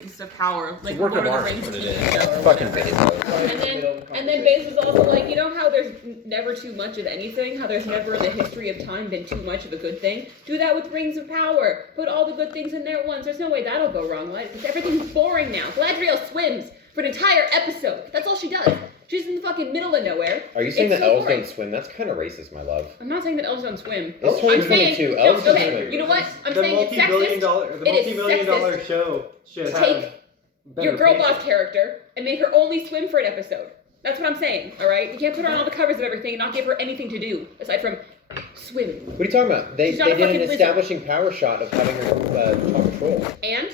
of power, like Work Lord of of the art Rings is what it TV is. show or Fucking whatever. video. And then Baze was also like, you know how there's never too much of anything? How there's never in the history of time been too much of a good thing? Do that with Rings of Power. Put all the good things in there at once. There's no way that'll go wrong, right? Because everything's boring now. Galadriel swims for an entire episode. That's all she does. She's in the fucking middle of nowhere. Are you saying It's that so elves boring. don't swim? That's kind of racist, my love. I'm not saying that elves don't swim. It's I'm saying, 2022. no, Elves don't okay, swim. you know what? I'm The saying it's multi-billion sexist. dollar, the It is multi-million dollar sexist. show should have Take better your girl pacing. boss character and make her only swim for an episode. That's what I'm saying, alright? You can't put her on all the covers of everything and not give her anything to do, aside from swim. What are you talking about? They She's not a did an fucking wizard. establishing power shot of having her talk troll. And?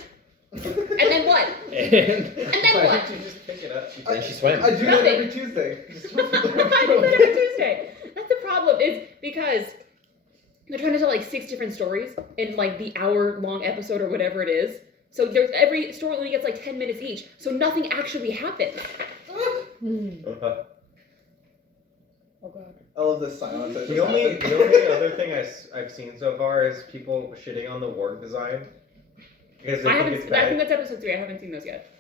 And then what? And then Why what? didn't you just pick it up? Then she swam. I do that Nothing. every Tuesday. I do that every Tuesday. That's the problem, is because they're trying to tell like 6 different stories in like the hour-long episode or whatever it is. So there's every story only gets like 10 minutes each, so nothing actually happens. Oh god. I love this silence. that The just only happened. other thing I've seen so far is people shitting on the warg design because they I think it's think bad. that's episode 3. I haven't seen those yet.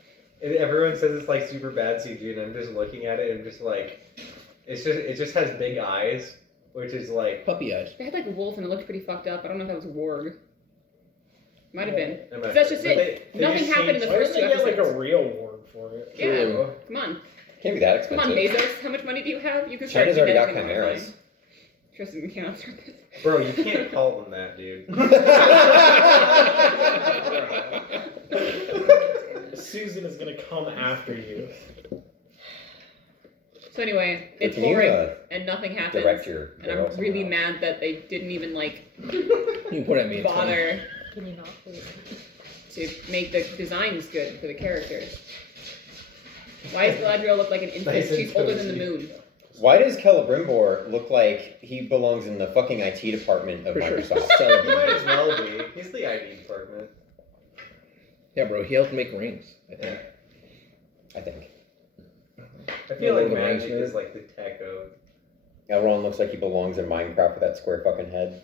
And everyone says it's like super bad CG, and I'm just looking at it and just like, it just has big eyes, which is like Puppy eyes. They had like a wolf and it looked pretty fucked up. I don't know if that was a warg. Might have been. I'm not That's sure. just But it. they Nothing just happened in the changed- first 2 Why didn't they get like episodes. a real ward for it? Yeah, come on. Can't be that Come expensive. on, Bezos. How much money do you have? You can start China's already got genetically chimeras. modifying. Tristan, we cannot start this. Bro, you can't call them that, dude. Susan is gonna come after you. So anyway, it's Can you, boring and nothing happens. direct your And I'm girl really somehow? mad that they didn't even like You can point at me. bother Can you not please? to make the designs good for the characters. Why does Galadriel look like an infant? Nice and She's older than the cozy. moon. Why does Celebrimbor look like he belongs in the fucking IT department of For sure. Microsoft? He might Celebrate. as well be. He's the ID department. Yeah, bro. He helped make rings. I think. I think. I feel Lord like of the Rings, Magic is like the tech of. Elrond looks like he belongs in Minecraft with that square fucking head.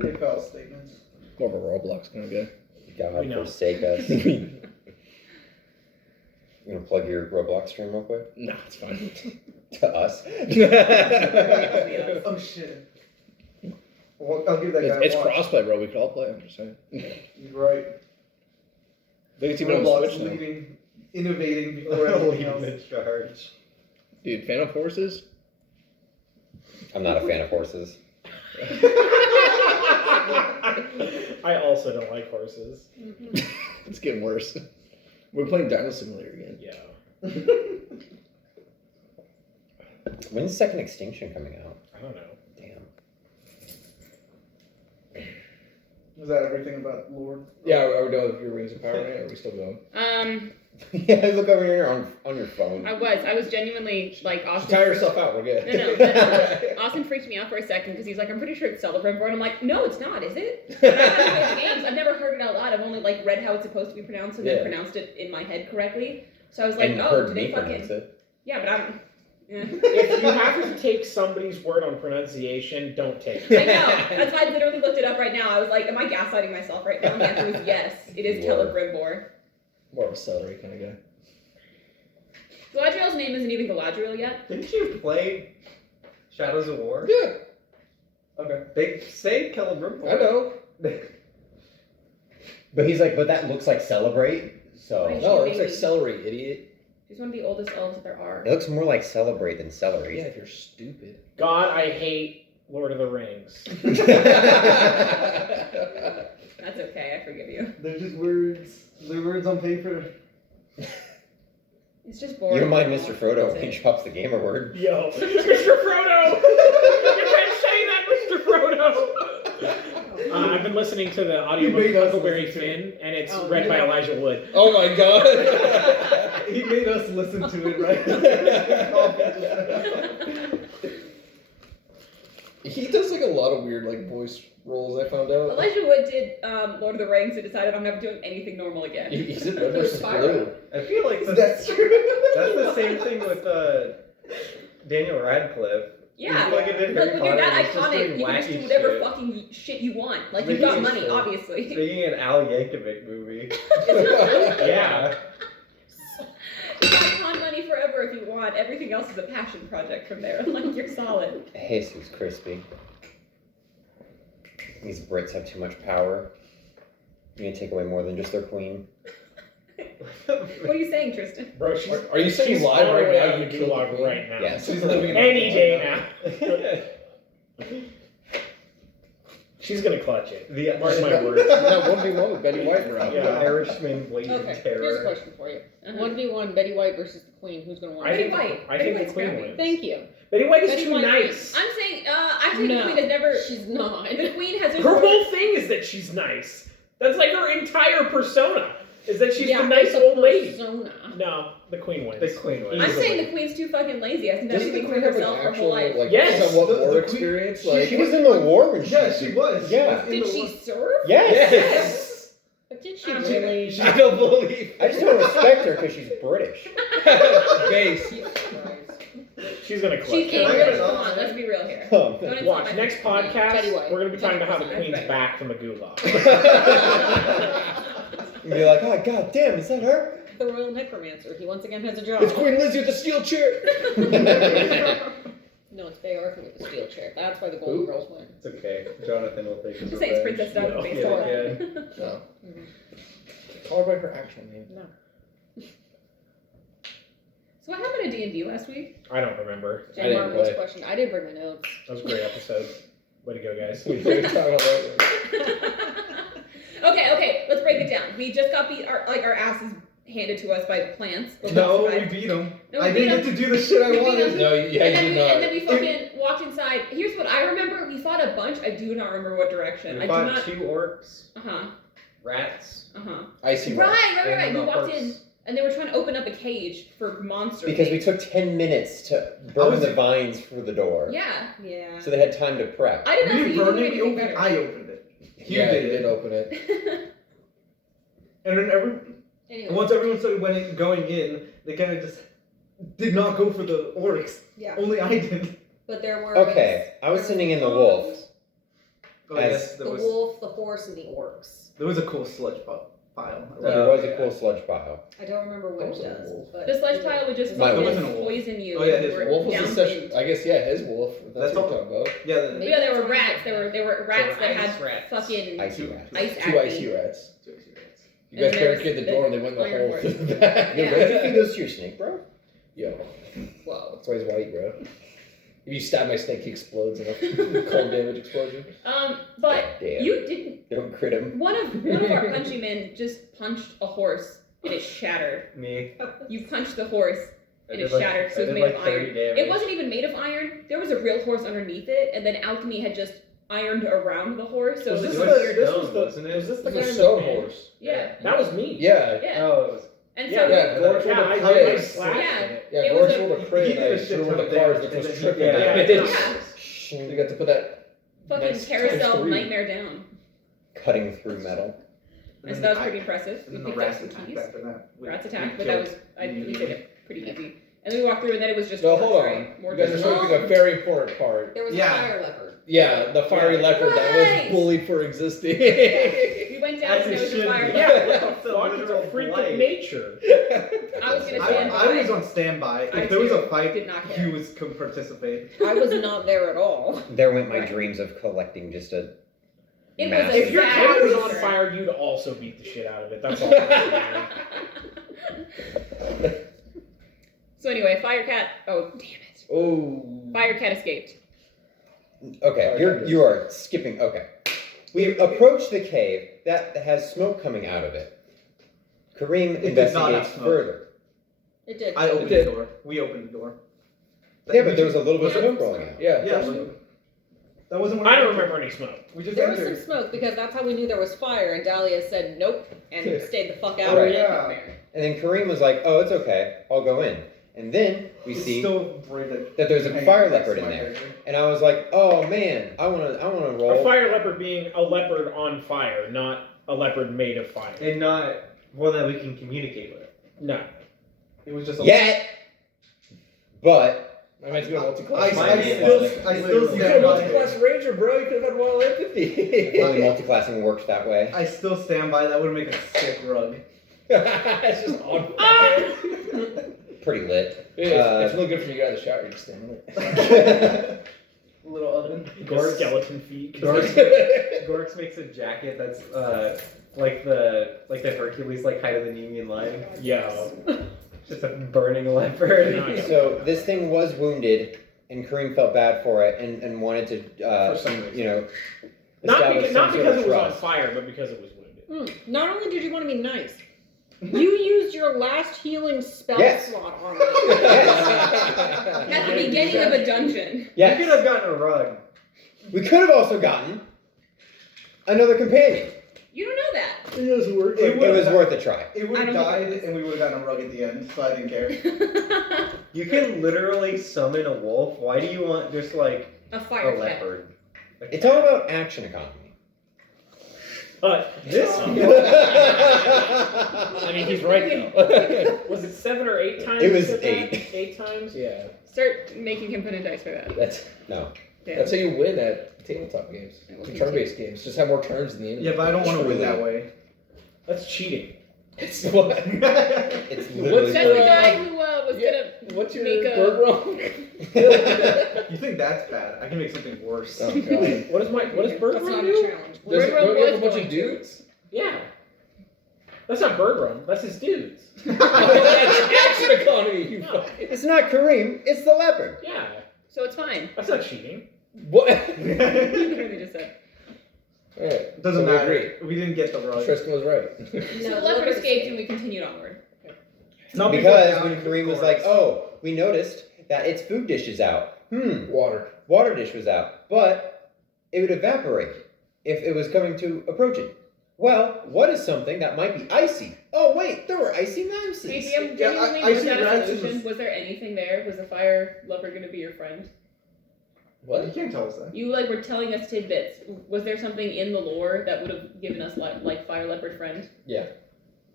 They fell statements. More of a Roblox kind of guy. God We know. forsake us. You gonna plug your Roblox stream real quick? Nah, it's fine. To us? Oh shit. Well, I'll give that guy It's a watch. crossplay, bro. We could all play. I'm just saying. He's right. But it's even on Roblox Switch now. leading, innovating before everything else. Leading the charge. Dude, Fan of Forces? I'm not a fan of horses. I also don't like horses. It's getting worse. We're playing Dino Simulator again. Yeah. When's Second Extinction coming out? I don't know. Damn. Was that everything about Lord? Yeah, are we done with your Rings of Power, right? Or are we still going? Yeah, look over here on your phone. I was genuinely like Austin. Tire yourself out. We're good. No. Austin freaked me out for a second because he's like, I'm pretty sure it's Celebrimbor, and I'm like, no, it's not, is it? And I haven't played the games. I've never heard it out loud. I've only like read how it's supposed to be pronounced and Yeah. then pronounced it in my head correctly. So I was like, and oh, heard do me they pronounce fucking? it. Yeah, but I'm. Yeah. If you have to take somebody's word on pronunciation, don't take it. I know. That's why I literally looked it up right now. I was like, am I gaslighting myself right now? And the answer was yes. It is You are. Celebrimbor. More of a celery kind of guy. Galadriel's name isn't even Galadriel yet. Didn't you play Shadows of War? Yeah, Okay. They say Celebrimbor. I know. But he's like, but that looks like Celebrate, so... Why? No, it looks like celery, idiot. She's one of the oldest elves that there are. It looks more like Celebrate than Celery. Yeah, if you're stupid. God, I hate Lord of the Rings. That's okay. I forgive you. They're just words. They're words on paper. It's just boring. You don't mind Mr. Frodo when That's he it. drops the gamer word. Yo, Mr. Frodo! You can't say that, Mr. Frodo! I've been listening to the audiobook You made us Huckleberry listen to Finn, and it's Oh, read by yeah. Elijah Wood. Oh my god! He made us listen to it, right? He does like a lot of weird like voice roles, I found out. Elijah Wood did Lord of the Rings and decided I'm never doing anything normal again. He's in Red versus Spyro. Blue. I feel like That's true. that's the same thing with Daniel Radcliffe. Yeah. Like, it did Like, Harry when you're that Potter, it's just iconic, doing you can just do wacky whatever shit. fucking shit you want. Like, Making you've got it money, so- obviously. It's making an Al Yankovic movie. Yeah. You got con money forever if you want. Everything else is a passion project from there. Like, you're solid. Jesus crispy. These Brits have too much power. You need to take away more than just their queen. What are you saying, Tristan? Bro, she's, Are you saying she's live on her right way now out you of killed gulag the queen? right now. Yes. She's living in Any the day now. She's gonna clutch it. The Mark my words. That 1v1 with Betty White, bro. Yeah. Irishman blatant Okay, terror. here's a question for you. 1v1 Betty White versus the Queen. Who's gonna win? I Betty think, White. I Betty think White's the queen scrappy. wins. Thank you. Betty White is Betty too White nice. I'm saying, actually, No, the queen has never. she's not. The queen has. Her whole thing is that she's nice. That's like her entire persona. Is that she's yeah, the nice it's a old lady. persona. No, the queen wins. The queen wins. I'm Easily. saying the queen's too fucking lazy. Hasn't done Doesn't the anything for queen have an herself her actual, whole life. like, Yes. somewhat The war queen- experience? she- Like, She was in the war when she Yeah, she was. Yeah. In Did the she war. serve? Yes. But did she Um, really? I don't believe. I just don't respect her because she's British. Base. She's gonna clutch She's it. being I rich. gotta Come know. on, let's be real here. Oh, Don't insult Watch, my next podcast, Betty White. we're gonna be talking about how the Betty queen's White. back from the gulag. And be like, oh god damn, is that her? The royal necromancer. He once again has a job. It's Queen Lizzie with the steel chair. No, it's Bay Arthur with the steel chair. That's why the Golden Who? Girls win. It's okay. Jonathan will take his Just say it's revenge. Princess Doug No, based yeah, on yeah. that. No. Mhm. Call her by her actual name. So what happened to D&D last week? I don't remember. I Jen didn't Marvel's play. question. I didn't bring my notes. That was a great episode. Way to go, guys. We were talking about that. Okay, let's break it down. We just got our asses handed to us by plants. but we No, we survived. beat him. No, we I beat didn't him. get to do the shit I We beat wanted. him. No, yeah, and then you we did and then not. we fucking walked inside. Here's what I remember. We fought a bunch. I do not remember what direction. We I do fought not. 2 orcs, Uh-huh. rats, Icy one. Right. and We the walked horse. in and they were trying to open up a cage for monsters. Because we took 10 minutes to burn the vines for the door. Yeah. Yeah. So they had time to prep. I didn't know We that you burned could do it. anything better. I opened it. You Yeah, did you it. did open it. And then Anyway. once everyone started going in, they kind of just did not go for the orcs. Yeah. Only I did. But there were. Okay, I was sitting in the wolf. Oh, As- yes, The wolf, the horse, and the orcs. there was a cool sludge pile. There was a cool sludge pile. I don't remember what it was a was. wolf. But The sludge pile would just My fucking wolf. There wasn't a wolf. poison you. Oh, yeah, and his you were Wolf was a down session. to- I guess, yeah, his wolf. If That's That's what all. you're talking about. Yeah, Maybe Yeah, there that's were what rats. I There were rats that had rats. fucking Icy Two- rats. ice Two icy acne. rats. Two icy rats. You guys And there was barricaded the door and they went in the iron hole horse. through the back. Yeah. Why'd you feed those to your snake, bro? Yo, Whoa. that's why he's white, bro. If you stab my snake, he explodes in a cold damage explosion. But Damn. you didn't. Don't crit him. One of our punchymen just punched a horse and it shattered. Me. You punched the horse I and did it like- shattered because I it was did made like of 30 iron. damage. It wasn't even made of iron. There was a real horse underneath it, and then alchemy had just ironed around the horse, so Was it this was the- weird. this stone, was the, wasn't it? was this the It's guy a in stone the horse. Yeah. That was me. Yeah. Yeah. Oh, it was. And Yeah, so Yeah, Gorge Yeah, rolled I a did my crit. slash. Yeah. in it. Yeah, It Gorge was a- rolled a crit he and did a I shit threw ton in of the cars damage, that was and then tripping. he- Yeah, Yeah, it did. Yeah. You got to put that fucking Nice. carousel Times 3. nightmare down. Cutting through metal. And so that was pretty impressive. And We then the picked up rats some attacked keys. after that. Rats We attacked, but that killed- was we did it pretty easy. And then we walked through, and then it was just No, more hold sorry, on. more You guys are just- forgetting a very important part. There was Yeah. a fire leopard. Yeah, the fiery Yeah. leopard that Right. was bullied for existing. We went down As and it there was a should fire. be. Yeah, what It's the a fuck? It's a literal freak blight. of nature. I was gonna stand I by. was on standby. I If there was too a fight, did not he care. was could participate. I was not there at all. There went my Right. dreams of collecting just a It was massive. a If your bad cat was on monster. fire, you'd also beat the shit out of it. That's all. I'm saying. So anyway, Firecat. Oh damn it! Oh. Firecat escaped. Okay, you are skipping. Okay, we approach the cave that has smoke coming out of it. Kareem It did not have investigates smoke. further. It did. I opened did. the door. We opened the door. Yeah, but there was a little bit of Yeah. smoke rolling out. Yeah. Yeah, first but one. that wasn't. where I we don't entered. remember any smoke. We just There was some entered. smoke because that's how we knew there was fire, and Dahlia said nope and stayed the fuck out. Oh, and didn't yeah. come there. And then Kareem was like, "Oh, it's okay. I'll go in." And then we It's see still braided. that there's a hanging fire next to leopard in my there. bedroom. And I was like, "Oh man, I wanna A roll." fire leopard being a leopard on fire, not a leopard made of fire. And not one that we can communicate with. No. It was just a Yet, but My man's going I multi-class. My man still is You stand could have by multi-class it. ranger, bro. You could have had wild empathy. If only multi-classing worked that way. I still stand by that would make a sick rug. It's just on fire. Pretty lit. It's really good for you to get out of the shower. You just stand in it. Little oven. The skeleton feet. Gorks makes a jacket that's like the Hercules like height of the Nemean line. Yeah. Just a burning leopard. Nice. So this thing was wounded, and Kareem felt bad for it, and wanted to, For some reason. you know, Not establish because, some not sort because of it was on trust. fire, but because it was wounded. Not only did you want to be nice, you used your last healing spell Yes. slot on it. Yes. At the beginning of a dungeon. You could Yes. have gotten a rug. We could have also gotten another companion. You don't know that. It doesn't work. It was worth a try. It would I have don't died, think it and we would have gotten a rug at the end, so I didn't care. You can literally summon a wolf. Why do you want just like A fire a cat. leopard? It's all about action economy. But This I mean, he's right though. was it 7 or 8 times? It was you said that? 8. 8 times? Yeah. Start making him put in dice for that. That's No. Damn. that's how you win at tabletop games. Turn-based games. Just have more turns than the enemy. Yeah, but I don't want to win that way. That's cheating. It's what? It's literally. That's the guy who was gonna What's your make a. word wrong? You think that's bad? I can make something worse. Oh god. What does Bird That's Run not a do? challenge. Does it, Bird don't you have a was bunch going of to. dudes? Yeah. That's not Bird Run. That's his dudes. That's action economy. You No. fucking. It's not Kareem. It's the leopard. Yeah. So it's fine. That's not cheating. What? You literally just said. Alright. Doesn't so matter. We didn't get the rug. Tristan was right. So the leopard escaped and we continued onward. Not Because down when to Kareem was Gorks. like, "Oh, we noticed that its food dish is out. Water. Water dish was out, but it would evaporate if it was coming to approach it. Well, what is something that might be icy? Oh wait, there were icy mouses. Hey, Yeah, genuinely, I was see that a rats in solution? the- Was there anything there? Was the fire leopard gonna be your friend? You What? can't tell us that. You like were telling us tidbits. Was there something in the lore that would have given us like fire leopard friend? Yeah.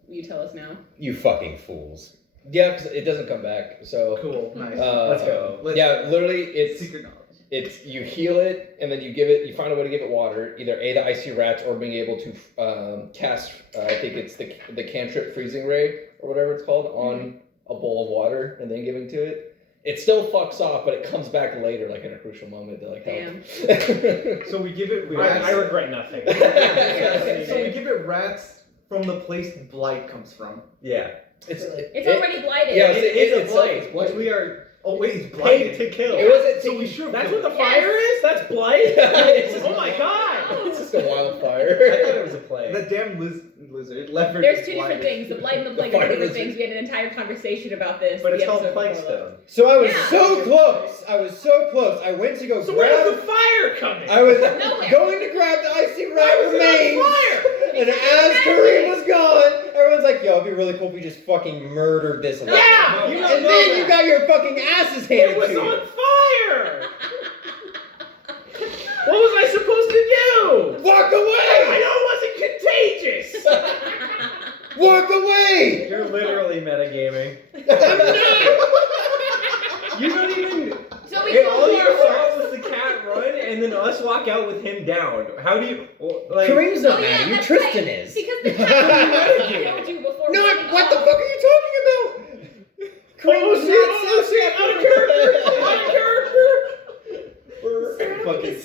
Will you tell us now? You fucking fools. Yeah, because it doesn't come back. So. Cool. Nice. Let's go. Yeah, literally, it's Secret knowledge. it's you heal it, and then you find a way to give it water, either the icy rats or being able to cast. I think it's the cantrip freezing ray or whatever it's called on a bowl of water, and then giving to it. It still fucks off, but it comes back later, like in a crucial moment to like help. So we give it I rats. regret nothing. So we give it rats from the place blight comes from. Yeah. It's already blighted. Yeah, It is a it's place, like- which we are Oh wait, it's paid blighted. to kill. It wasn't. So we should. That's what the Yes. fire is? That's blight? It's just- Oh my god! It's just a I thought wildfire. it was a play. The damn lizard leopard. There's is two different blighted. things. The blight and the plague The are two fire different lizard. things. We had an entire conversation about this. But it's the called episode before Plaguestone. So I was Yeah. so close. I was so close. I went to go So where's grab. the fire coming? I was Nowhere. going to grab the icy Why rat was it on remains. fire? And as Kareem was gone, everyone's like, "Yo, it'd be really cool if we just fucking murdered this leopard." Yeah! You You don't don't And know then that. you got your fucking asses It handed was to you. on fire! What was I supposed to do? Walk I away! know it wasn't contagious! Walk away! You're literally metagaming. I'm not! You don't even. So we If killed all you four saw orcs. was the cat run and then us walk out with him down. How do you like? Kareem's not Oh, mad yeah, at you. that's Tristan right. is. Because the cat killed you before. Not running what the off. fuck are you talking about? Kareem was not sassy out of after- character! Out of character! Fucking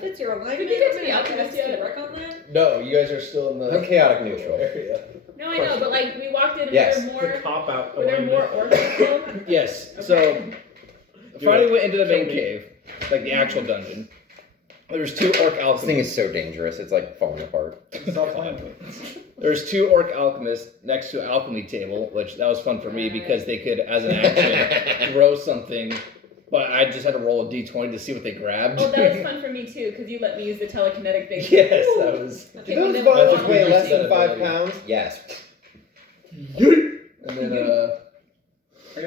fits your alignment. Did we get to the I'm gonna alchemist have to yet? Work on that. No, you guys are still in the I'm chaotic neutral. area. No, I know, but like we walked in and Yes. there were The more. cop out. Were there more orcs still? Yes. Okay. So finally went into the main Kill me. cave, like the actual dungeon. There's two orc This thing alchemists. is so dangerous. It's like falling apart. Stop playing with it. There's two orc alchemists next to an alchemy table, which that was fun for me because they could, as an action, throw something. But I just had to roll a d20 to see what they grabbed. Oh, that was fun for me too, because you let me use the telekinetic thing. Yes, that was. Okay, Do well, those then bottles we'll- weigh less Set than 5 ability. pounds? Yes. And then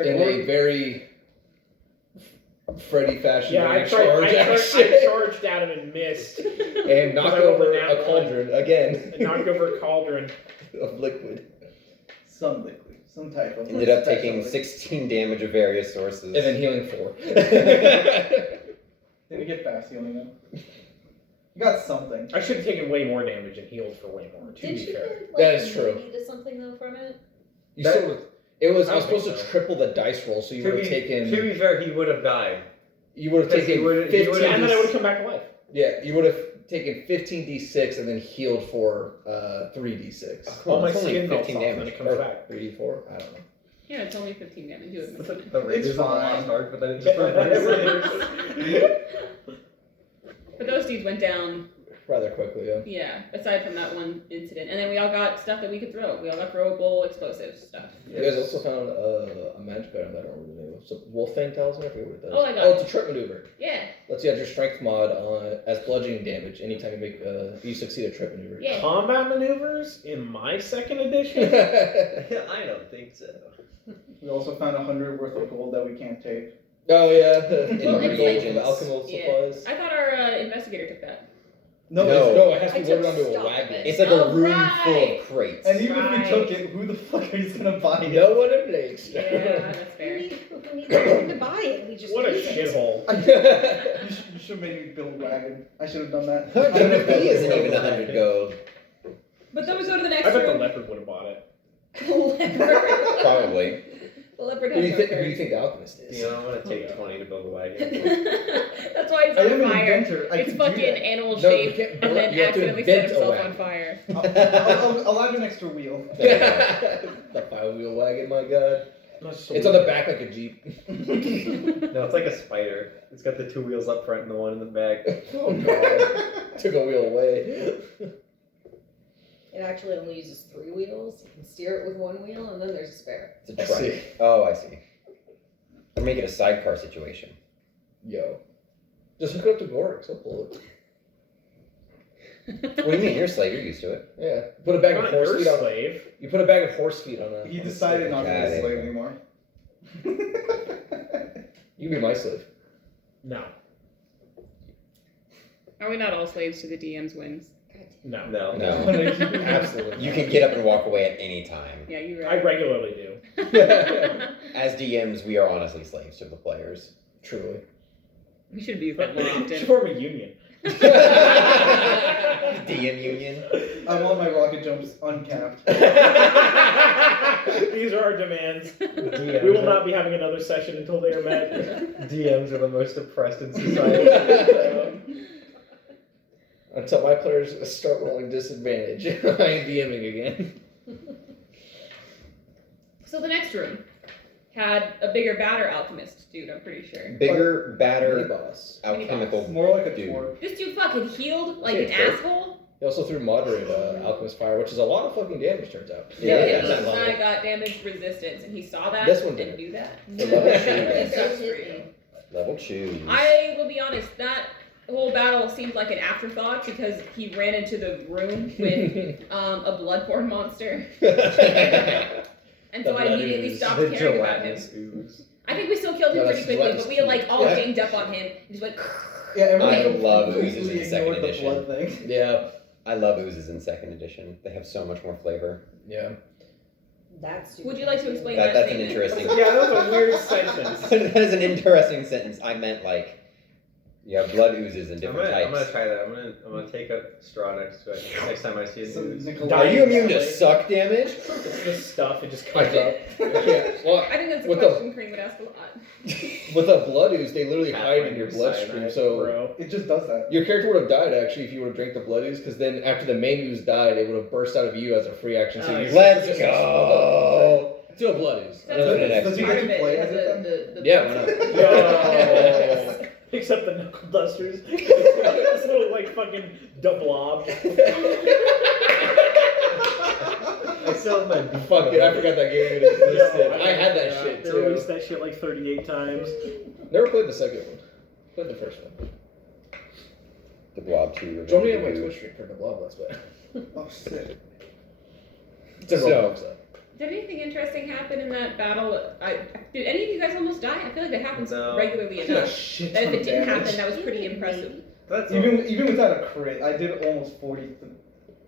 in a very Freddy fashion, Yeah, I I charge action charged at him and missed. and knock I rolled over a nat a one. cauldron again And knocked over a cauldron. of liquid. Some liquid. Some type of. Ended up special taking thing. 16 damage of various sources. And then healing 4. Didn't get fast healing though. You got something. I should have taken way more damage and healed for way more. To Did be you fair. get, That is true. immunity to something though from it? You still, it was, I I was don't supposed think to so. triple the dice roll, so you To would have be taken. fair, he would have died. You would have Because he taken would've- he 15. would've And then I would have come back alive. Yeah, you would have taken 15d6 and then healed for 3d6. Come All on, my it's only skin melts 15 off and then damage. it comes back. 3d4? I don't know. Yeah, it's only 15 damage. You would have The Raiders of the fine. Lost Ark, but then it just reverses. But those dudes went down, Rather quickly, yeah. yeah, aside from that one incident. And then we all got stuff that we could throw. We all got throwable explosive stuff. You guys also found a magic item that I don't remember the name of. So Wolfang Talisman, I forget what it does. Oh, I got Oh, it. it's a trip maneuver. Yeah, Lets you add your strength mod on as bludgeoning damage anytime you make you succeed a trip maneuver. yeah. Combat maneuvers in my second edition? I don't think so. We also found 100 worth of gold that we can't take. Oh yeah, the Well, gold it's of like- alchemical Yeah. supplies. I thought our investigator took that. No, No. No, it has to I be loaded took onto a stock of wagon. it. It's like Oh, a room right. full of crates. And even if we Right. took it, who the fuck is gonna buy it? No one in Blakes. Yeah, that's Who fair. needs anything to buy it? We just What a use it. shithole. You should have made me build a wagon. I should have done that. DnD isn't even 100 gold. But then we go to the next I bet the room. leopard would have bought it. Leopard. Probably. The leopard Who has do you no think? Who do courage. you think the alchemist is? You know, I'm gonna take 20 to build a wagon. That's why he's I am on an fire. inventor. I It's can do fucking that. animal No, you shape can't and build- then you have to accidentally set invent a himself wagon. on fire. I'll add an extra wheel. The 5-wheel wagon, my god. That's so It's on the weird. back like a jeep. No, it's like a spider. It's got the 2 wheels up front and the one in the back. Oh god. Took a wheel away. It actually only uses 3 wheels. You can steer it with 1 wheel, and then there's a spare. It's a I trike. see. Oh, I see. Or make it a sidecar situation. Yo. Just hook it up to Gorix, he'll pull it. What do you mean? You're a slave. You're used to it. Yeah. Put a bag I'm of not horse your feet on slave. You put a bag of horse feet on a He on a decided stick. not to God, be a slave yeah. anymore. You be my slave. No. Are we not all slaves to the DM's whims? No. No. No. Absolutely. You can get up and walk away at any time. Yeah, you're I right. regularly do. As DMs, we are honestly slaves to the players. Truly. We should be that more Should often. form a union. DM union. I want my rocket jumps uncapped. These are our demands. DMs We will are- not be having another session until they are met. DMs are the most oppressed in society. Until my players start rolling disadvantage, I am DMing again. So the next room had a bigger, badder alchemist dude, I'm pretty sure. Bigger, Mini badder, boss. alchemical. More like a Dude. dwarf. This dude fucking healed like Yeah, an true. asshole. He also threw moderate alchemist fire, which is a lot of fucking damage, turns out. Yeah, and yeah, he that level. got damage resistance, and he saw that This one and didn't. knew that. The level It two. sucks for you. Level 2. I will be honest, that whole battle seemed like an afterthought because he ran into the room with a bloodborne monster, and so The I immediately blood stopped The caring about him. gelatinous ooze. I think we still killed him No, pretty that's quickly, gelatinous but we had like all yeah. ganged up on him and just went. Yeah, everyone I love completely oozes in second ignored the edition. blood thing. Yeah, I love oozes in 2nd edition. They have so much more flavor. yeah. That's Would you like to explain That's that an statement? interesting. Yeah, that was a weird sentence. That is an interesting sentence. I meant like, you have blood oozes in I'm different gonna types. try that. I'm gonna take a straw next to it. Next time I see a Some ooze. Nikolai- Are you immune to suck damage? It's this stuff, it just I comes up. think. Yeah. Well, I think that's a With question Cream would ask a lot. with a blood ooze, they literally hide in your Pathfinder bloodstream. cyanide, So Bro. It just does that. your character would have died actually if you would have drank the blood ooze, because then after the main ooze died, it would have burst out of you as a free action. So you Let's go. do a blood ooze. That's Another what next Does he part get of to it. play It has as it then? the Yeah, why not? Yo. Except the knuckle dusters. This little like fucking blob. I still have my beef. Fuck it, I forgot that game even existed. I had that Yeah, shit They too. released that shit like 38 times. Never played the second one. Played the first one. The Blob 2. Join me on my Twitch stream for the Blob Let's Play. Oh shit. It's in So- Roblox though. Did anything interesting happen in that battle? Did any of you guys almost die? I feel like that happens No. regularly I did a enough. shit That if ton it of didn't damage. happen, that was pretty impressive. That's Even without a crit, I did almost 40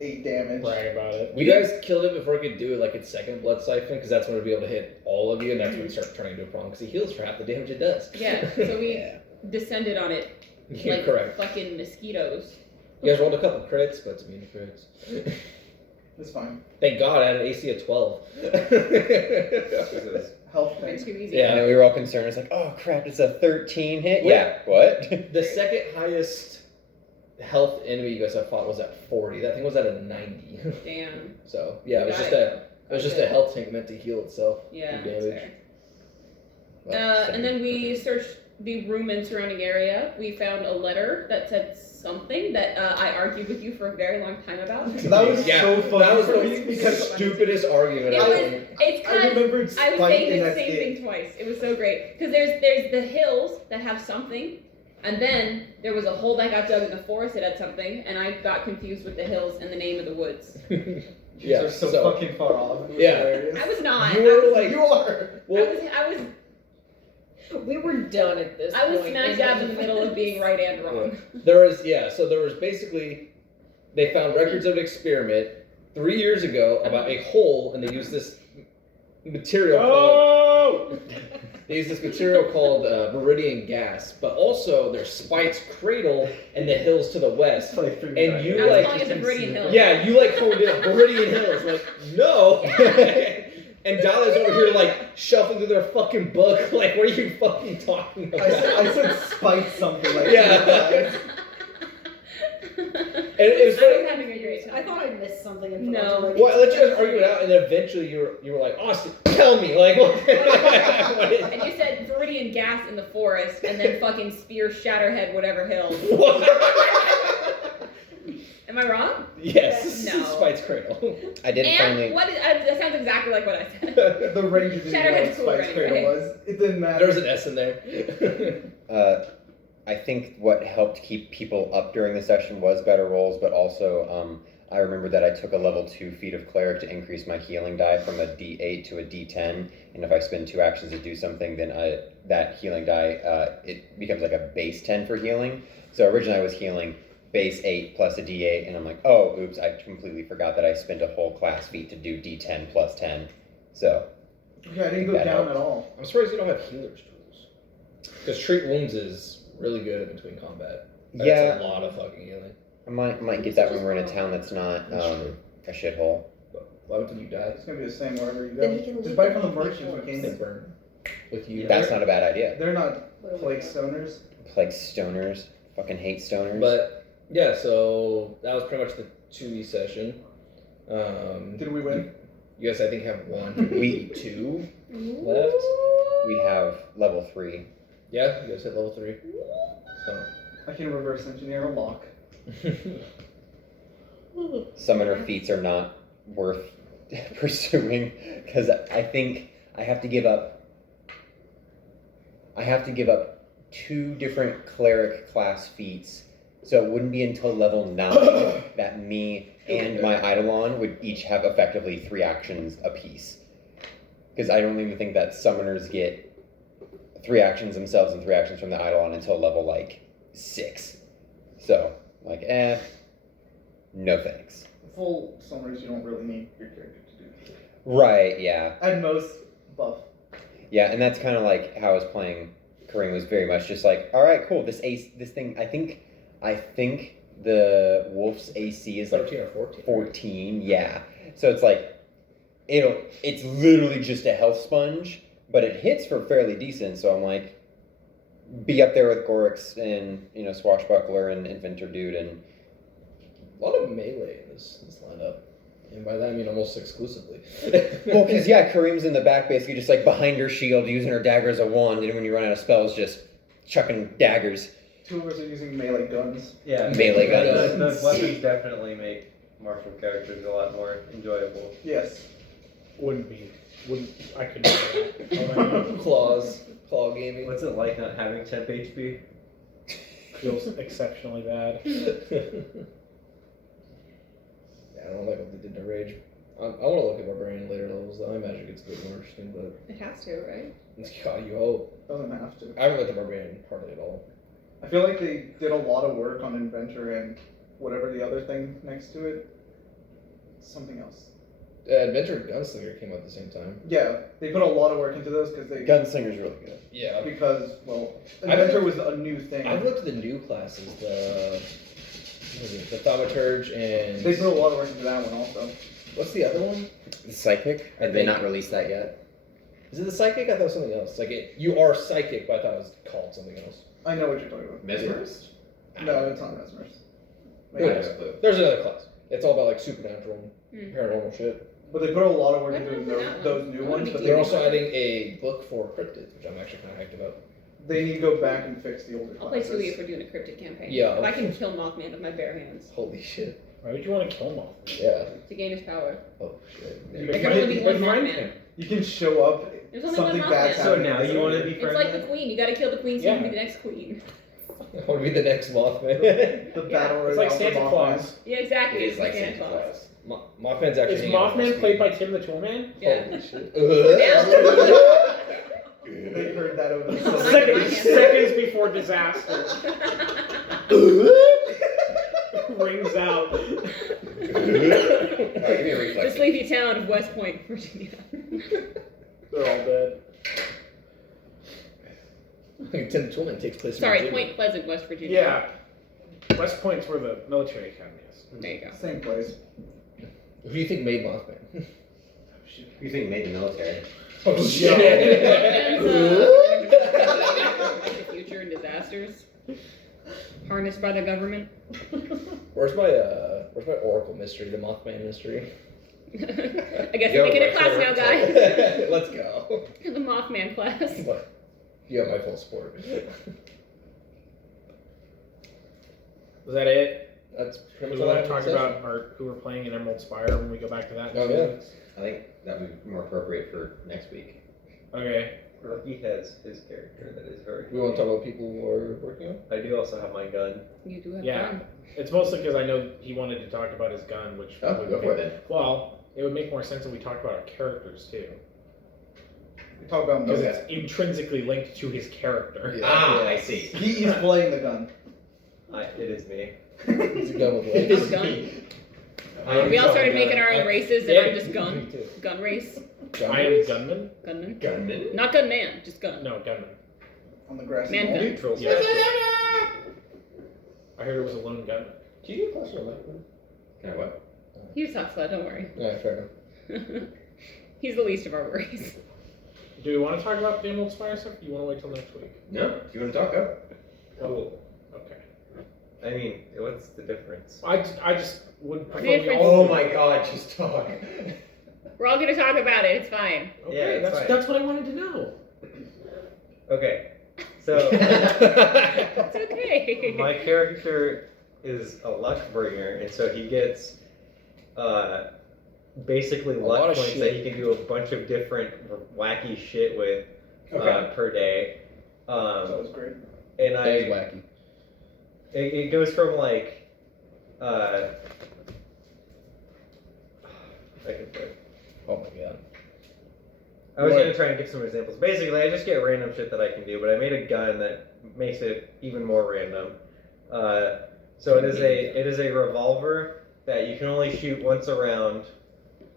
8 damage. Brag about it. You guys killed it before it could do like its second blood siphon, because that's when it'd be able to hit all of you, and that's when it starts turning into a problem, because it heals for half the damage it does. Yeah, so we Yeah. descended on it Yeah, like correct. fucking mosquitoes. You guys rolled a couple crits, but it's immune to crits. It's fine. Thank God I had an AC of 12. Jesus. Health It's thing. too easy. Yeah. And we were all concerned. It's like, oh crap, it's a 13 hit. Wait. Yeah. What? The second highest health enemy you guys have fought was at 40. That thing was at a 90. Damn. So yeah, it was Got just it. a a health tank meant to heal itself. Yeah, Do that's damage. fair. Well, And then we searched the room and surrounding area. We found a letter that said something that I argued with you for a very long time about. That was yeah, so funny that was for the me because stupidest argument It I've was, ever. it's I because remembered I was Spike saying and the that's same it. thing twice. It was so great. Because there's the hills that have something, and then there was a hole that got dug in the forest that had something, and I got confused with the hills and the name of the woods. Yeah, You're so, so- fucking far off. It was Yeah. hilarious. I was not. You were like, You are. well, I was We were done at this I was point. smack dab in the middle of being right and wrong. there was basically, they found records of an experiment 3 years ago about a hole, and they used this material called, they used this material called Viridian gas, but also there's Spike's Cradle and the hills to the west. It's like 3 And you I was like, calling it the Viridian Hills. yeah, you like honed in Viridian Hills, like, no. And Dahlia's over here like shuffling through their fucking book, like, what are you fucking talking about? I said spite something like Yeah. that. And it was funny. I'm having a great time. I thought I missed something. And No. forgot to, like, Well, I let you guys argue it out, and then eventually you were like, Austin, tell me, like, what is- And you said Viridian gas in the forest, and then fucking spear Shatterhead whatever hill. Am I wrong? Yes, No. Spike's Cradle. I did And finally. what is, that sounds exactly like what I said. The Ranger didn't know Shatterhead's what cool, Spike's right? Cradle Okay. was. It didn't matter. There was an S in there. I think what helped keep people up during the session was better rolls, but also I remember that I took a level 2 feat of cleric to increase my healing die from a D8 to a D10, and if I spend 2 actions to do something, then that healing die it becomes like a base 10 for healing. So originally I was healing base 8 plus a D8, and I'm like, oh, oops, I completely forgot that I spent a whole class feat to do D10 plus 10. So Yeah, I didn't go That down helped. at all. I'm surprised you don't have healer's tools. Because treat wounds is really good in between combat. That's yeah, a lot of fucking healing. I might get that when we're in a town that's not a shithole. But why would you die? It's gonna be the same wherever you Then go. he can Just leave buy the from the healthy merchants we corpse. They came. burn with you. That's not a bad idea. They're not What do we plague got? stoners. Like stoners, fucking hate stoners. But yeah, so that was pretty much the 2E session. Did we win? You guys, I think, have 1, We- 2 left. we have level 3. Yeah, you guys hit level 3. So. I can reverse engineer a lock. Summoner feats are not worth pursuing because I think I have to give up. I have to give up 2 different cleric class feats, so it wouldn't be until level 9 that me and my Eidolon would each have effectively 3 actions apiece. Because I don't even think that summoners get 3 actions themselves and 3 actions from the Eidolon until level like 6. So like, no thanks. Full summoners, you don't really need your character to do. Right, yeah. At most, buff. Yeah, and that's kind of like how I was playing Kareem, was very much just like, all right, cool, this thing, I think the wolf's AC is like 13 or 14. 14, yeah. So it's like, it's literally just a health sponge, but it hits for fairly decent, so I'm like, be up there with Gorix and, Swashbuckler and Inventor Dude, and A lot of melee in this lineup. And by that I mean almost exclusively. well, because Kareem's in the back, basically just like behind her shield, using her dagger as a wand, and when you run out of spells, just chucking daggers. 2 of us are using melee guns. Yeah, Melee guns. Those weapons definitely make martial characters a lot more enjoyable. Yes. I couldn't do that. Claw gaming. What's it like not having temp HP? Feels exceptionally bad. I don't like what they did to Rage. I want to look at Barbarian later levels though. I imagine it gets a bit more interesting, but It has to, right? God, you hope. Doesn't have to. I haven't looked at Barbarian hardly at all. I feel like they did a lot of work on Inventor and whatever the other thing next to it. something else. Adventure Gunslinger came out at the same time. Yeah, they put a lot of work into those because Gunslinger's really good. Yeah. because well, I've Adventure looked- was a new thing. I've looked at the new classes, the Thaumaturge and They put a lot of work into that one also. what's the other one? The Psychic? Have they not released that yet? Is it the Psychic? I thought it was something else. You are psychic, but I thought it was called something else. I know what you're talking about. Mesmerist? No, it's not Mesmerist. I have a clue. There's another class. It's all about like supernatural, Hmm. paranormal shit. But they put a lot of work I've into never heard that those one. new I wanna ones. be But They're also adding a book for cryptids, which I'm actually kind of hyped about. they need to go back and fix the older I'll play classes. 2E if we're doing a cryptid campaign. Yeah. If I can kill Mothman with my bare hands Holy shit. Why would you want to kill him? Yeah. to gain his power. Oh shit. You There can- can only be one Befriend Mothman. him. You can show up. There's only Something one bad's Mothman. So happening. now you want to be It's friends? like the queen. You gotta kill the queen so you can Yeah. be the next queen. I want to be the next Mothman. The Yeah. battle It's like royale for Santa Mothman. Claus. Yeah, exactly. It is It's like Santa Santa Claus. Claus. Mothman's actually. Is hanging out with Mothman us. played by Tim the Toolman? Yeah. Holy shit. They heard that over the Oh, summer. my God. Seconds before disaster. Rings out. Alright, give me a The reflex. sleepy town of West Point, Virginia. They're all dead. I think Tim Toolman takes place in Sorry, Virginia. Point Pleasant, West Virginia. Yeah. West Point's where the military academy is. There you go. Same place. Who do you think made Mothman? Who do you think made the military? Oh Mothman's, the future and disasters. Harnessed by the government. Where's my Oracle mystery, the Mothman mystery? I guess we're making a class now, guys. Let's go. The Mothman class. You have my full support. Was that it? That's pretty We much all I want have to to talk say. about our who we're playing in Emerald Spire when we go back to that. Oh, yeah. I think that would be more appropriate for next week. Okay. He has his character that is very. We want to talk about people who are working on. I do also have my gun. You do have Yeah. fun. It's mostly because I know he wanted to talk about his gun, which Oh, would go for it then. Well, it would make more sense if we talked about our characters too, We talk about because Mothman. it's intrinsically linked to his character. Yeah. Ah, Yeah. I see. He is playing the gun. It is me. It's a gun with It legs. is Gun. me. We all started making our own races and Yeah. I'm just gun. Me too. Gun race. I am gunman. Gunman. Gunman? Not gunman, just gun. No, gunman. On the grassy Man knoll. gun. Neutrals. Yeah. I heard it was a lone gunman. Do you do a class on that? Kind of what? He just talks loud, don't worry. Yeah, fair enough. He's the least of our worries. Do we want to talk about the Emerald Spire stuff? Or do you want to wait till next week? No? Do you want to talk up? Cool. Okay. I mean, what's the difference? I just would prefer Difference- we all. Oh my god, just talk. We're all gonna talk about it, it's fine. Okay, Yeah, it's that's fine. that's what I wanted to know. Okay, so It's okay. my character is a luck bringer, and so he gets basically lot luck of points shit. that he can do a bunch of different wacky shit with Okay. per day. That was great. And That is wacky. it goes from like I can put. Oh my god. I was Right. gonna try and give some examples. Basically, I just get random shit that I can do, but I made a gun that makes it even more random. So it is a revolver that you can only shoot once a round.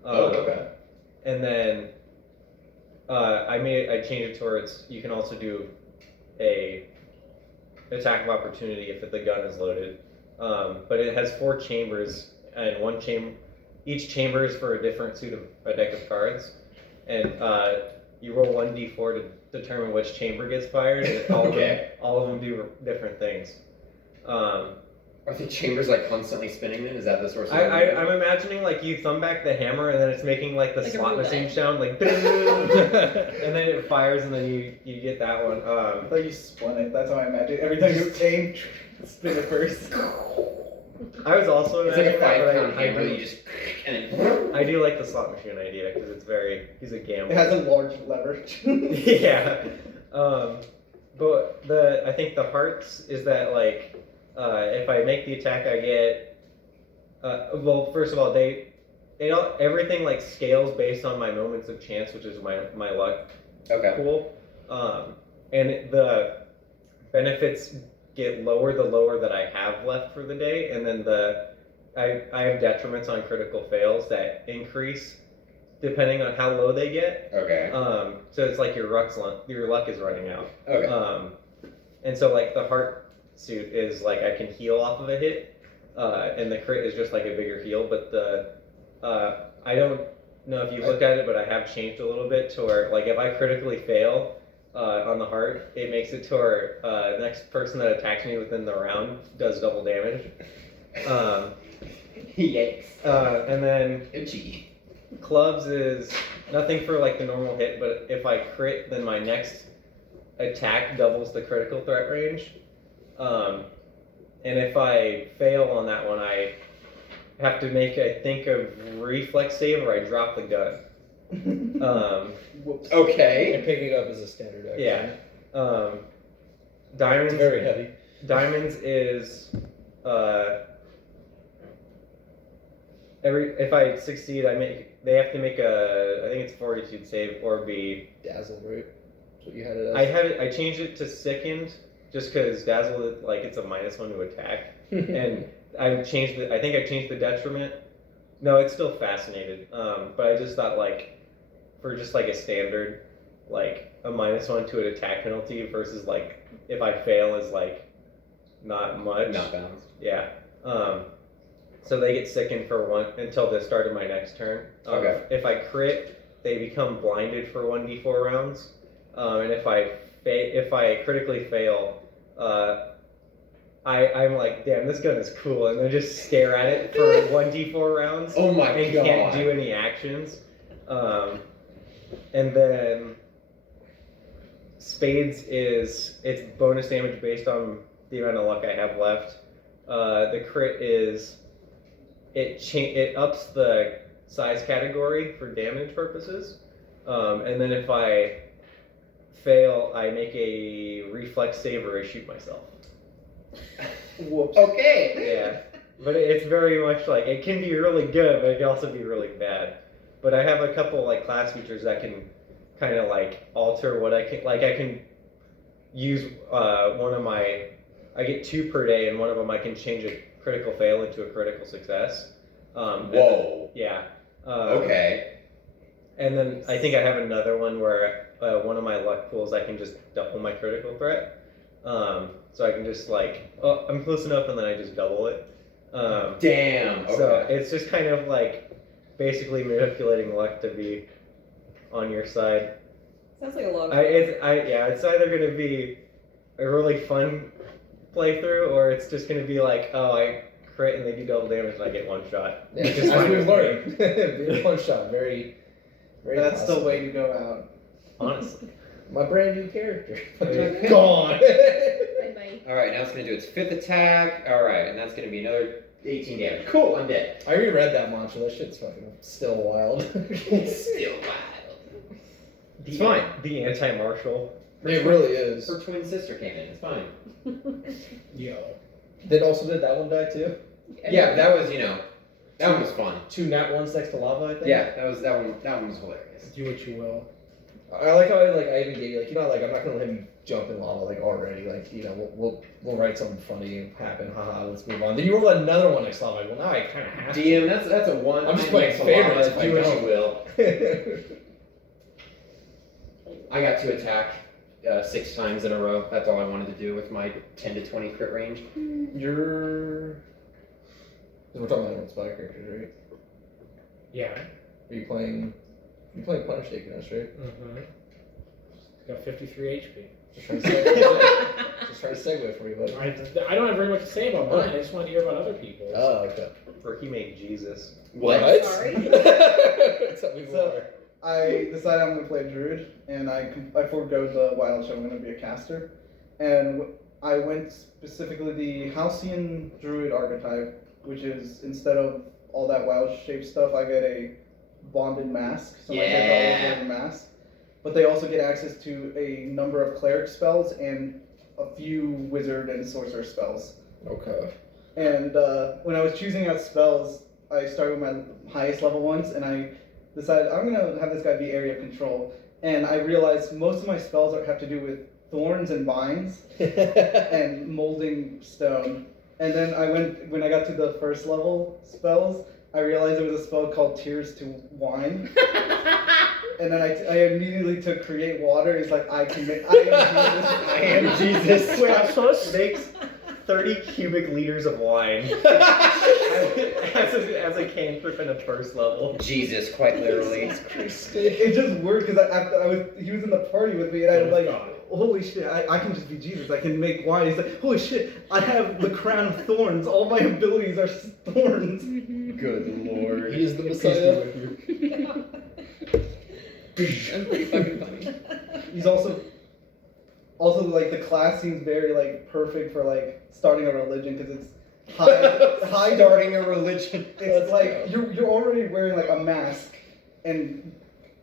Okay. And then I changed it towards you can also do a attack of opportunity if the gun is loaded. But it has 4 chambers, and each chamber is for a different suit of a deck of cards. And you roll 1d4 to determine which chamber gets fired, and Okay. all of them do different things. Are the chambers like constantly spinning then? Is that the source of I'm imagining like you thumb back the hammer, and then it's making like the Like a slot roulette. machine sound, like and then it fires, and then you get that one. I thought you spun it. That's how I imagine it. Every time you aim, spin it first. I was also It's like a imagining that, 5-pound but hammer that you just and then I do like the slot machine idea because he's a It gambler. has a large lever. Yeah. But I think the hearts is that like if I make the attack, I get well. First of all, everything like scales based on my moments of chance, which is my luck okay. pool. And the benefits get lower the lower that I have left for the day, and then the I have detriments on critical fails that increase depending on how low they get. Okay. So it's like your luck is running out. Okay. And so like the heart suit is like I can heal off of a hit, and the crit is just like a bigger heal. But the I don't know if you looked at it, but I have changed a little bit to where like if I critically fail on the heart, it makes it to where the next person that attacks me within the round does double damage. Yikes. And then Itchy. clubs is nothing for like the normal hit, but if I crit, then my next attack doubles the critical threat range. And if I fail on that one, I have to make, I think, a reflex save or I drop the gun. Whoops. Okay. And picking it up is a standard action. Yeah. It's Diamonds. very heavy. Diamonds is if I succeed, they have to make I think it's fortitude save or be. Dazzle, right? That's what you had it as. I changed it to sickened just because dazzle like it's a -1 to attack, and I changed I think I changed the detriment. No, it's still fascinated. But I just thought like for just like a standard like a -1 to an attack penalty versus like if I fail is like not much. Not balanced. Yeah. So they get sickened for one until the start of my next turn. Okay. If I crit, they become blinded for 1d4 rounds. And if I critically fail, I'm like, damn, this gun is cool, and then just stare at it for 1d4 rounds. Oh my and god. can't do any actions. And then spades it's bonus damage based on the amount of luck I have left. The crit is it ups the size category for damage purposes, and then if I fail, I make a reflex save or I shoot myself. Whoops. Okay. Yeah, but it's very much like it can be really good, but it can also be really bad. But I have a couple like class features that can kind of like alter what I can. Like I can use one of my. I get 2 per day, and one of them I can change a critical fail into a critical success. Whoa. Yeah. Okay. And then I think I have another one where one of my luck pools I can just double my critical threat. So I can just like, oh, I'm close enough, and then I just double it. Damn. Okay. So it's just kind of like basically manipulating luck to be on your side. Sounds like a lot of fun. It's either gonna be a really fun playthrough or it's just gonna be like, oh, I crit and they do double damage and I get 1 shot. Yeah, Which is as fine we've with me. learned. Very one shot. Very, very That's the possible. way to go out. Honestly. My brand new character. Okay. Gone. Bye-bye. All right, now it's gonna do its 5th attack. All right, and that's gonna be another 18 damage. Cool, I'm dead. I reread that mantra. That shit's fucking still wild. Still wild. It's fine. The anti-martial. It really is. Her twin sister came in. It's fine. Yo. Did that one die too? Yeah, that was that one was fun. 2 nat 1s next to lava, I think. Yeah, that one was hilarious. Do what you will. I like how I even gave you like I'm not gonna let him jump in lava already. We'll write something funny happen. Haha, let's move on. Then you roll another one next to lava. Well, now I kind of have to. DM, that's a one. I'm just playing favorites if I Do what don't. you will. I got to attack 6 times in a row. That's all I wanted to do with my 10 to 20 crit range. You're. We're talking about spy characters, right? Yeah. Are you playing? You're playing Punish Taking Us, right? Mm-hmm. Got 53 HP. Just trying to segue, just trying to segue for you, buddy. I don't have very much to say about mine. I just want to hear about other people's. Oh, okay. Where he made Jesus. What? Sorry. Tell me So- more. I decided I'm going to play a druid, and I forego the wild show. I'm going to be a caster. And I went specifically the Halcyon druid archetype, which is instead of all that wild shape stuff, I get a bonded mask. So my character always wears a mask. But they also get access to a number of cleric spells and a few wizard and sorcerer spells. Okay. And when I was choosing out spells, I started with my highest level ones, and I decided I'm going to have this guy be area of control. And I realized most of my spells have to do with thorns and vines and molding stone. And then when I got to the first level spells, I realized there was a spell called Tears to Wine. And then I immediately took Create Water. It's like, I am Jesus. Wait, makes 30 cubic liters of wine as a cantrip in a first level. Jesus, quite literally. It just worked because he was in the party with me, and I was like, God. holy shit, I can just be Jesus. I can make wine. He's like, holy shit, I have the crown of thorns. All my abilities are thorns. Good lord. He is the Peace be Messiah. with you. That's pretty fucking funny. He's also like the class seems very like perfect for like starting a religion because it's high Starting a religion. It's like you're already wearing like a mask, and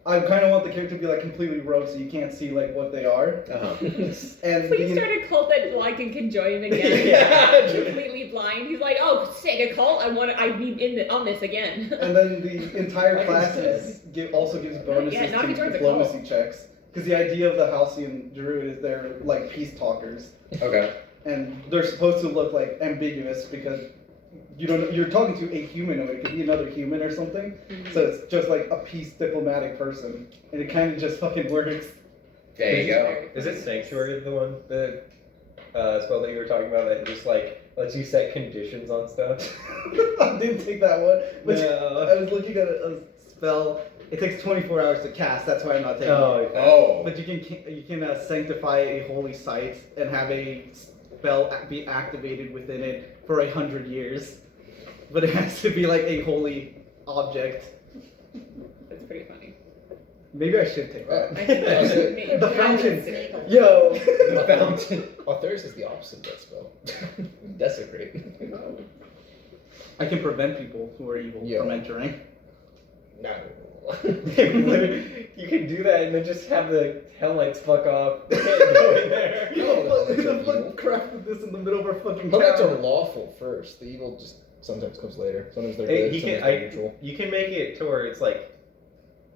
I kind of want the character to be like completely rogue so you can't see like what they are. Uh-huh. And Please start a cult that Lycan can join again. Yeah. Completely blind. He's like, oh, sick, a cult. I need on this again. and then the entire Like class instead. also gives bonuses Yeah, not to if he joins a diplomacy cult. checks. Because the idea of the Halcyon Druid is they're like peace talkers, Okay. and they're supposed to look like ambiguous because you're talking to a humanoid. It could be another human or something. So it's just like a peace diplomatic person, and it kind of just fucking works. There you go. Is it Sanctuary the spell that you were talking about that just like lets you set conditions on stuff? I didn't take that one. But No. I was looking at a spell. It takes 24 hours to cast. That's why I'm not taking it. Oh. But you can sanctify a holy site and have a spell be activated within it for 100 years. But it has to be like a holy object. That's pretty funny. Maybe I should take that. I think that's The fountain. Snake. Yo. The fountain. Authorus is the opposite of that spell. Desecrate. I can prevent people who are evil Yo. from entering. No. You can do that and then just have the Hellites fuck off. They can't go in there. No, Who the they're fuck evil. crafted this in the middle of our fucking Hellites are town? lawful first. The evil just sometimes comes later. Sometimes they're Hey, good, you sometimes can they're neutral. you can make it to where it's like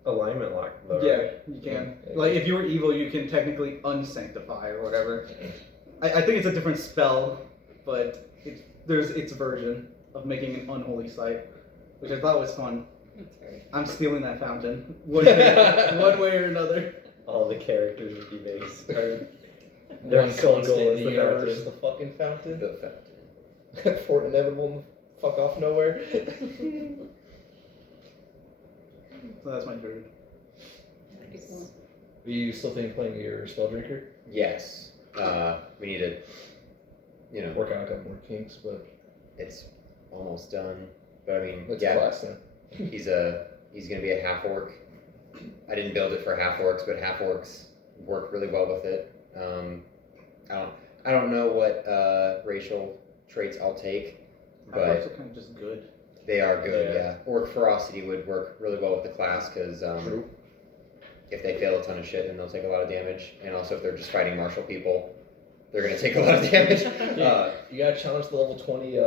alignment lock though. Yeah, Right? you can. Yeah. Like, if you were evil, you can technically unsanctify or whatever. I think it's a different spell, but there's its version of making an unholy site, which I thought was fun. That's very I'm stealing that fountain, one way or another. All the characters with you base are One their sole constant goal in is the the universe, fountain. the fucking fountain. The fountain. Fort Inevitable and fuck off nowhere. So that's my druid. cool. Are you still thinking playing your spell drinker? Yes. We need to, Work out a couple more kinks, but it's almost done. But I mean, it's yeah, class now. he's gonna be a half orc. I didn't build it for half orcs, but half orcs work really well with it. I don't know what racial traits I'll take, But but also kind of just good. they are good. Yeah. Yeah, orc ferocity would work really well with the class because True. if they fail a ton of shit, then they'll take a lot of damage. And also, if they're just fighting martial people, they're gonna take a lot of damage. You gotta challenge the level 20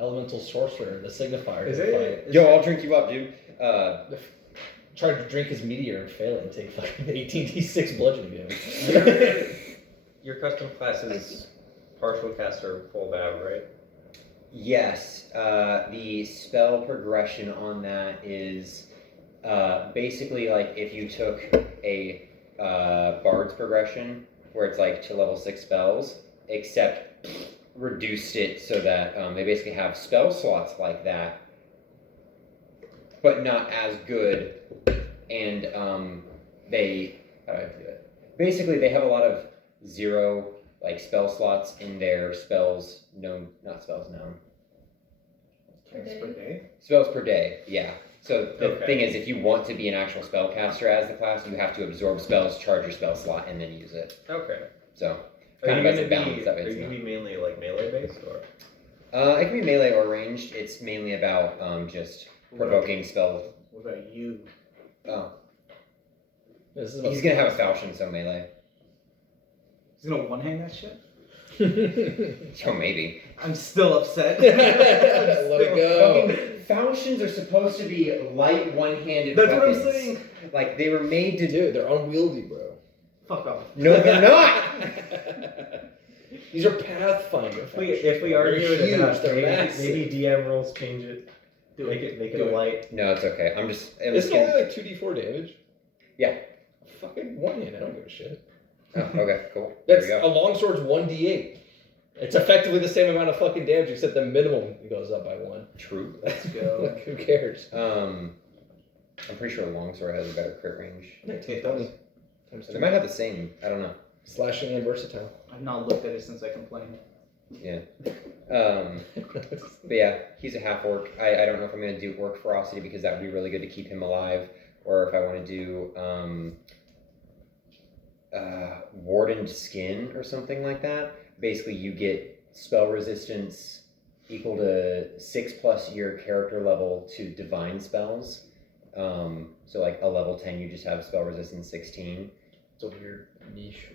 elemental sorcerer, the signifier. Is to it? fight. Yo, I'll drink you up, dude. Tried to drink his meteor and fail it and take fucking 18d6 bludgeoning damage. Your custom class is partial caster, full bab, right? Yes, the spell progression on that is basically like if you took a bard's progression where it's like to level 6 spells, except reduced it so that they basically have spell slots like that, but not as good. And they, how do I do it? Basically, they have a lot of 0 like spell slots in their spells known, not spells known. Thanks per day. Spells per day, yeah. So the Okay. thing is, if you want to be an actual spellcaster as the class, you have to absorb spells, charge your spell slot, and then use it. Okay. So Are kind you of as a gonna balance be? of Are it. you gonna be mainly like melee based or? It can be melee or ranged. It's mainly about just provoking spells. What about you? Oh, This is he's gonna have a falchion, so melee. He's gonna one-hand that shit? So maybe. I'm still upset. Let it go. Fucking falchions are supposed to be light one-handed That's what I'm weapons. saying. Like they were made to do. Dude, they're unwieldy, bro. Fuck off. No, they're not. These are Pathfinder. If we argue they're it huge. enough, They're maybe massive. DM rules change it. Make it Do a it. light. No, it's okay. I'm just. Isn't it only like 2d4 damage? Yeah. Fucking one hand. I don't give a shit. Oh, okay, cool. There That's we a go. longsword's 1d8. It's effectively the same amount of fucking damage, except the minimum goes up by 1. True. Let's go. Like, who cares? I'm pretty sure a longsword has a better crit range. 19, 20. They might have the same. I don't know. Slashing and versatile. I've not looked at it since I complained. Yeah. But yeah, he's a half orc. I don't know if I'm gonna do orc ferocity because that would be really good to keep him alive, or if I want to do wardened skin or something like that. Basically, you get spell resistance equal to 6+ your character level to divine spells. So like a level 10, you just have spell resistance 16. It's a weird niche.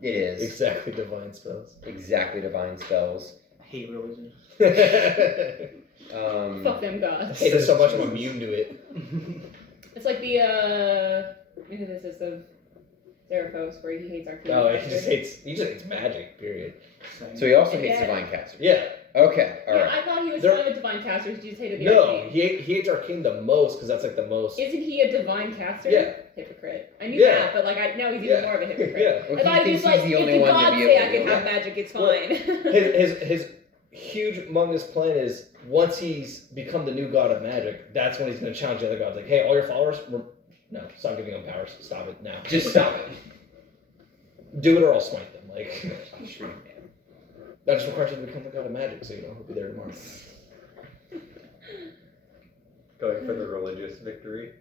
It is Exactly divine spells. exactly divine spells. I hate religion. Fuck them I gods. hate it so much I'm immune to it. It's like the antithesis of Zeraphos, where he hates Arcane. No, he just hates magic, period. So he also hates Yeah. divine casters. Yeah. Okay, all Yeah, right. I thought he was There- fine with divine casters. He just hated the No, Arcane. he hates Arcane the most because that's like the most. Isn't he a divine caster? Yeah. Hypocrite. I knew Yeah. that, but like now he's Yeah. even more of a hypocrite. Yeah. Well, I thought he he was thinks like, he's the if only the one to gods be say able I to can do have that. magic, it's Well, fine. His huge humongous plan is once he's become the new god of magic, that's when he's going to challenge the other gods. Like, hey, all your followers, no, stop giving them powers. Stop it now. Just stop it. Do it or I'll smite them. Like, that just requires you to become the god of magic, so you know he'll be there tomorrow. Going for the religious victory.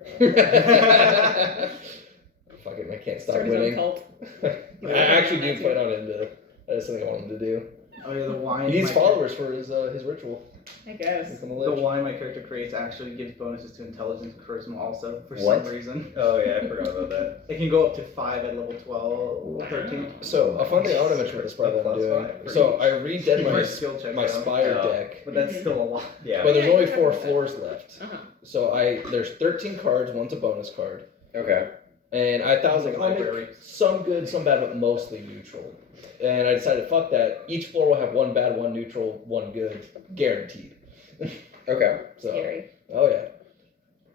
Fuck it, I can't stop Start his own winning. cult. I actually do plan on him to. That's something I want him to do. Oh yeah, the wine. He needs my- followers for his ritual. I guess. He's on the The ledge. wine my character creates actually gives bonuses to intelligence and charisma also, for What? some reason. Oh yeah, I forgot about that. It can go up to 5 at level 12, 13. So a fun thing I want to mention with the spell that I'm Plus doing. 5. So I redid My my skill check my down. Spire Yeah. deck, But that's still a lot. Yeah. but there's Yeah, only you 4 have that. floors left. Uh-huh. So there's 13 cards. One's a bonus card, Okay. and I thought I was like, I'll Library. make some good, some bad, but mostly neutral. And I decided, fuck that. Each floor will have 1 bad, 1 neutral, 1 good, guaranteed. Okay. So Scary. oh yeah,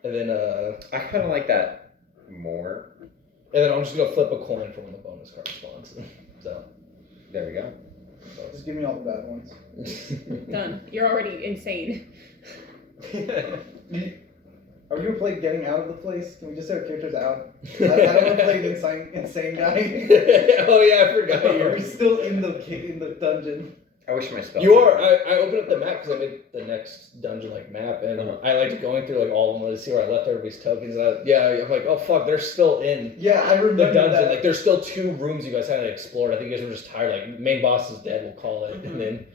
and then I kind of like that more. I'm just gonna flip a coin for when the bonus card spawns. So There we go. Just give me all the bad ones. Done. You're already insane. Are we gonna play getting out of the place? Can we just say our characters out? I don't want to play the insane guy. Oh yeah, I forgot. Are we still in the dungeon? I wish my spell. You are. I opened up the map because I made the next dungeon like map, and Uh-huh. I liked going through like all of them to see where I left everybody's tokens. And I'm like, oh fuck, they're still in Yeah, I the remember dungeon. that. Like, there's still 2 rooms you guys haven't explored. I think you guys were just tired. Like, main boss is dead. We'll call it, and then.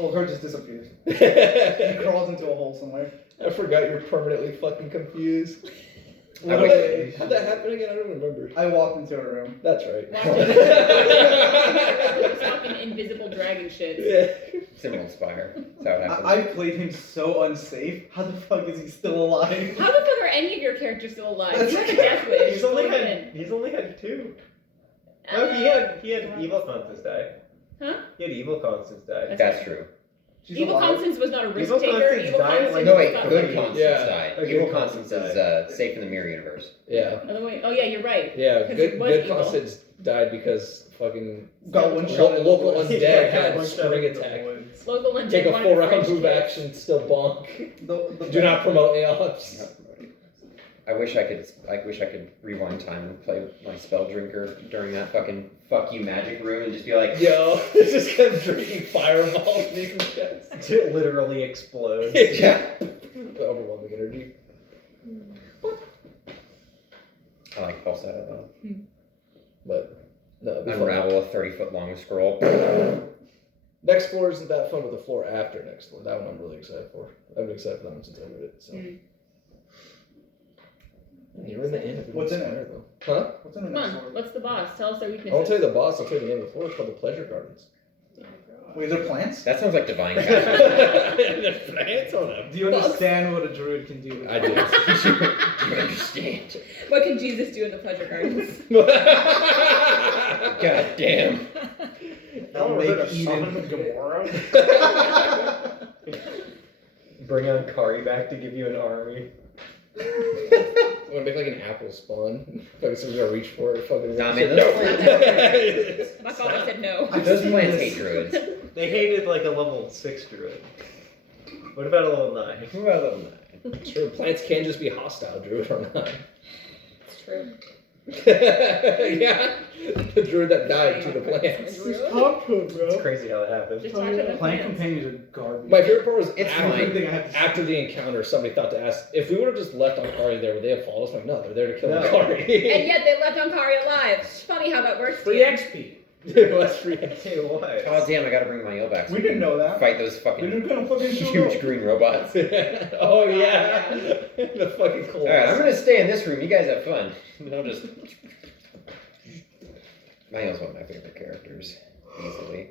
Olgar just disappears. He I crawls into a hole somewhere. forgot you're permanently fucking confused. I wish- How'd that happen again? I don't remember. I walked into a room. That's right. Those fucking invisible dragon shits. Yeah. Similar Spire. That's how it happens. I played him so unsafe. How the fuck is he still alive? How the fuck are any of your characters still alive? That's You have a death wish. He's only Go had ahead. 2. No, he had evil Constance die. Huh? He had evil Constance die. That's true. She's Evil alive. Constance was not a risk Evil taker. Constance Evil died, Constance like- No, was wait, fucking- good Constance Yeah. died. A good Evil Constance Constance is safe in the mirror universe. Yeah. Oh, wait. Oh yeah, you're right. Yeah, 'Cause good it was good evil. Constance died because fucking Got one shot. in the local woods. undead had spring attack. Local undead Take a wanted 4 round French move kiss. action, still bonk. The Do not promote AOPs. I wish I could rewind time and play my spell drinker during that fucking fuck you magic room and just be like, Yo, this just kept drinking fireballs in his chest. It literally explodes. yeah. The overwhelming energy. I like falsetto though. But no, it'd be fun. Unravel a 30-foot long scroll. Next floor isn't that fun, but the floor after next floor, that one I'm really excited for. I've been excited for that one since I read it. So. Mm. You're in the end of it. What's in it? Inspired, though. Huh? What's in the Come next on, floor? what's the boss? Tell us their I won't weaknesses. tell you the boss, I'll tell you the name of the floor. It's called the Pleasure Gardens. Wait, are there plants? That sounds like divine casting. There's plants on them. Do you understand what a druid can do? With I do. plants? Do you understand? What can Jesus do in the pleasure gardens? God damn. Y'all make ever heard of Sodom Eden. and Gomorrah? Bring on Kari back to give you an army. I'm gonna make like an apple spawn. Fucking someone's gonna reach for it. Fucking Nah, man, no. My father said no. Those plants hate druids. They hated like a level 6 druid. What about a level 9? What about a little nine? Sure, plants can just be hostile, druid or not. It's true. Yeah, the druid that died to the plants. Talk to him, bro. It's crazy how that happened. Just talk to the Plant plants. companions are garbage. My favorite part was It's after, fine. Thing I have to say. after the encounter, somebody thought to ask if we would have just left Ankari there, would they have followed us? I'm like, no, they're there to kill No. And Ankari. yet they left Ankari alive. It's funny how that works. Free Dean. XP. Let's free. Hey, why? Oh damn! I gotta bring my eel back. so We didn't know that. Fight those They're fucking gonna fucking show huge up. green robots. Oh yeah, the fucking claws. All right, I'm gonna stay in this room. You guys have fun. And I'll just. My eel's one of my favorite characters, easily.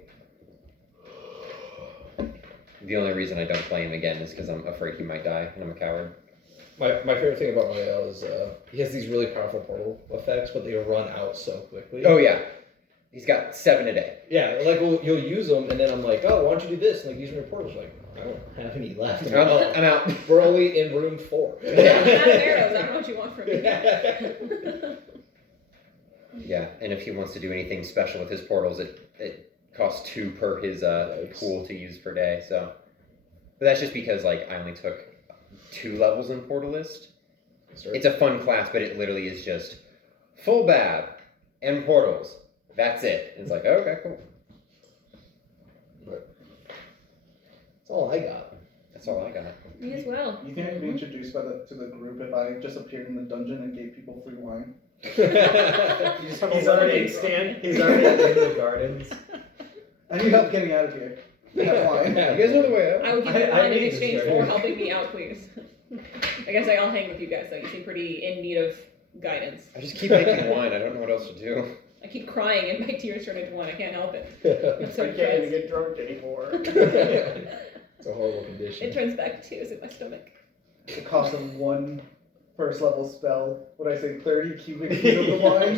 The only reason I don't play him again is because I'm afraid he might die, and I'm a coward. My favorite thing about Mael is he has these really powerful portal effects, but they run out so quickly. Oh yeah, he's got 7 a day. Yeah, like you'll use them, and then I'm like, oh, why don't you do this? And like using your portals, like I don't have any left. I'm like, oh, I'm out. we're only in room 4. I'm out of arrows. I don't know what you want from me. Yeah, and if he wants to do anything special with his portals, it costs 2 per his pool to use per day. So, but that's just because like I only took 2 levels in Portalist. It's a fun class, but it literally is just full bab and portals. That's it. It's like okay, cool. That's all I got. That's all I got. Me as well. You can't be introduced to the group if I just appeared in the dungeon and gave people free wine. You just have a He's lemonade already stand. He's already in the gardens. I need help getting out of here. Have wine. You guys know the way out. I will give you I one in need this exchange right for here. helping me out, please. I guess I'll hang with you guys though. You seem pretty in need of guidance. I just keep making wine. I don't know what else to do. I keep crying and my tears turn into wine. I can't help it. I'm so I can't even depressed. get drunk anymore. It's a horrible condition. It turns back to tears in my stomach. The cost of one first level spell. What I say, 30 cubic feet of the wine?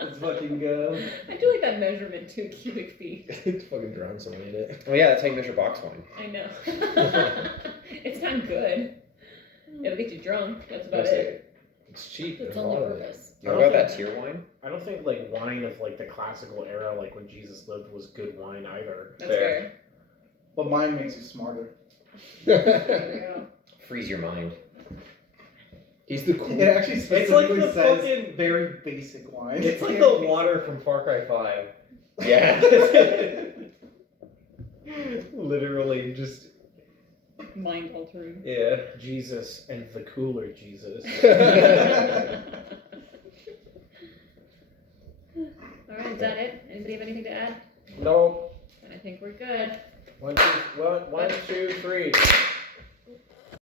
Let's fucking go. I do like that measurement, 2 cubic feet. It's fucking drown someone in it. Oh yeah, that's how you measure box wine. I know. It's not good. It'll get you drunk. That's about it. It's cheap. It's There's a only lot of it. purpose. You know about that tier wine? I don't think like wine of like the classical era, like when Jesus lived, was good wine either. That's Fair. fair. But mine makes you smarter. There you go. Freeze your mind. He's the cool. It actually It's like specifically the says fucking. very basic wine. It's like the water from Far Cry 5. Yeah. Literally, just Mind altering. yeah. Jesus and the cooler Jesus. Alright, is that it? Anybody have anything to add? No. I think we're good. 1, 2, 3.